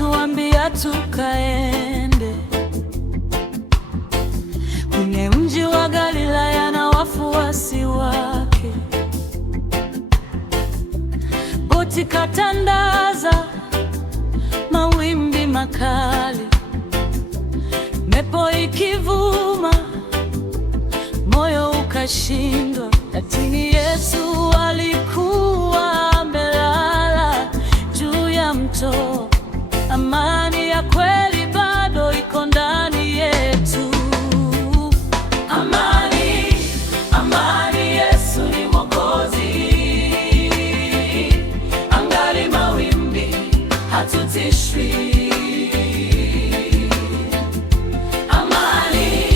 akatuambia tukaende kwenye mji wa Galilaya na wafuasi wake. Boti katandaza, mawimbi makali, mepo ikivuma, moyo ukashindwa, lakini Yesu alikuwa amelala juu ya mto. Amani ya kweli bado iko ndani yetu. Amani, amani, Yesu ni Mwokozi. Angali mawimbi, hatutishwi. Amani,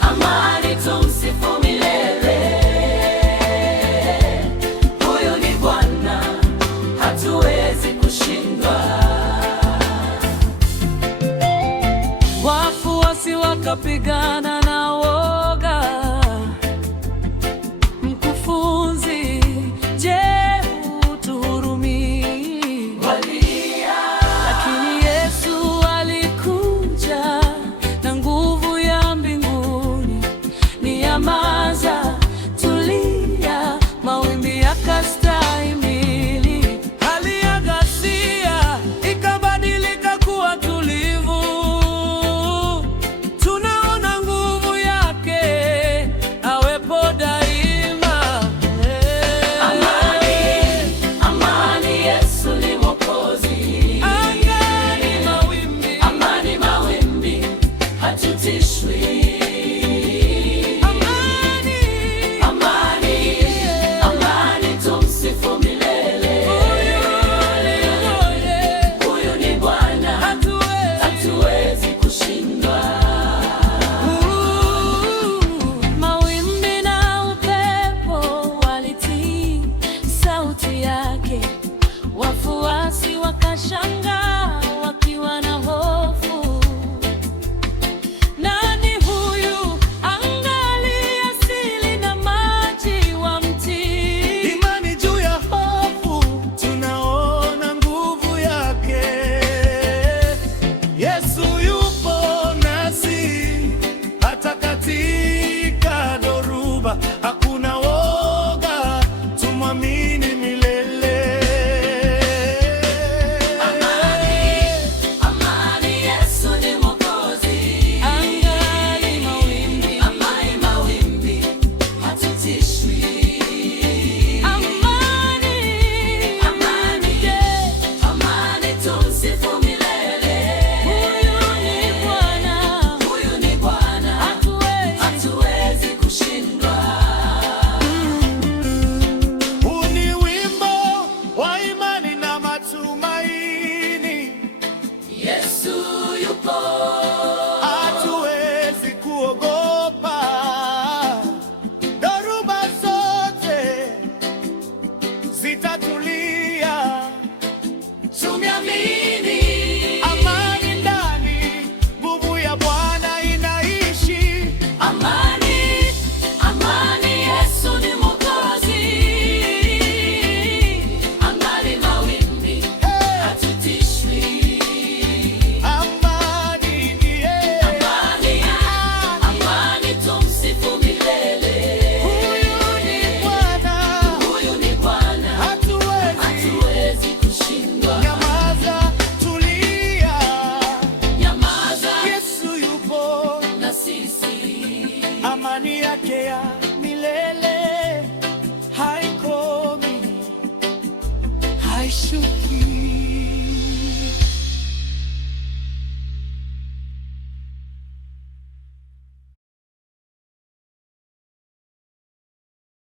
amani, tumsifu milele. Huyu ni Bwana, hatuwezi kushindwa. Wafuasi wakapigana na woga. Mkufunzi, je, utuhurumii? Walia. Lakini Yesu alikuja na nguvu ya mbinguni. Nyamaza, tulia, mawimbi yakastahimili. Hali ya ghasia ikabadilika kuwa tulivu. Tunaona nguvu yake, awepo daima. Amani, amani, Yesu ni Mwokozi. Angani mawimbi, amani mawimbi, hatutishwi. Wafuasi wakashangaa wakiwa na hofu. Nani huyu angali asili na maji wa mti? Imani juu ya hofu, tunaona nguvu yake. Yesu yupo nasi hata katika dhoruba. Hakuna woga, tumwamini milele. Hatuwezi kuogopa, dhoruba zote zitatulia. Tumeamini amani ndani, nguvu ya Bwana inaishi. Amani, amani, Yesu ni Mwokozi. Angali mawimbi, hatutishwi. Amani yake ya milele haikomi, haishuki.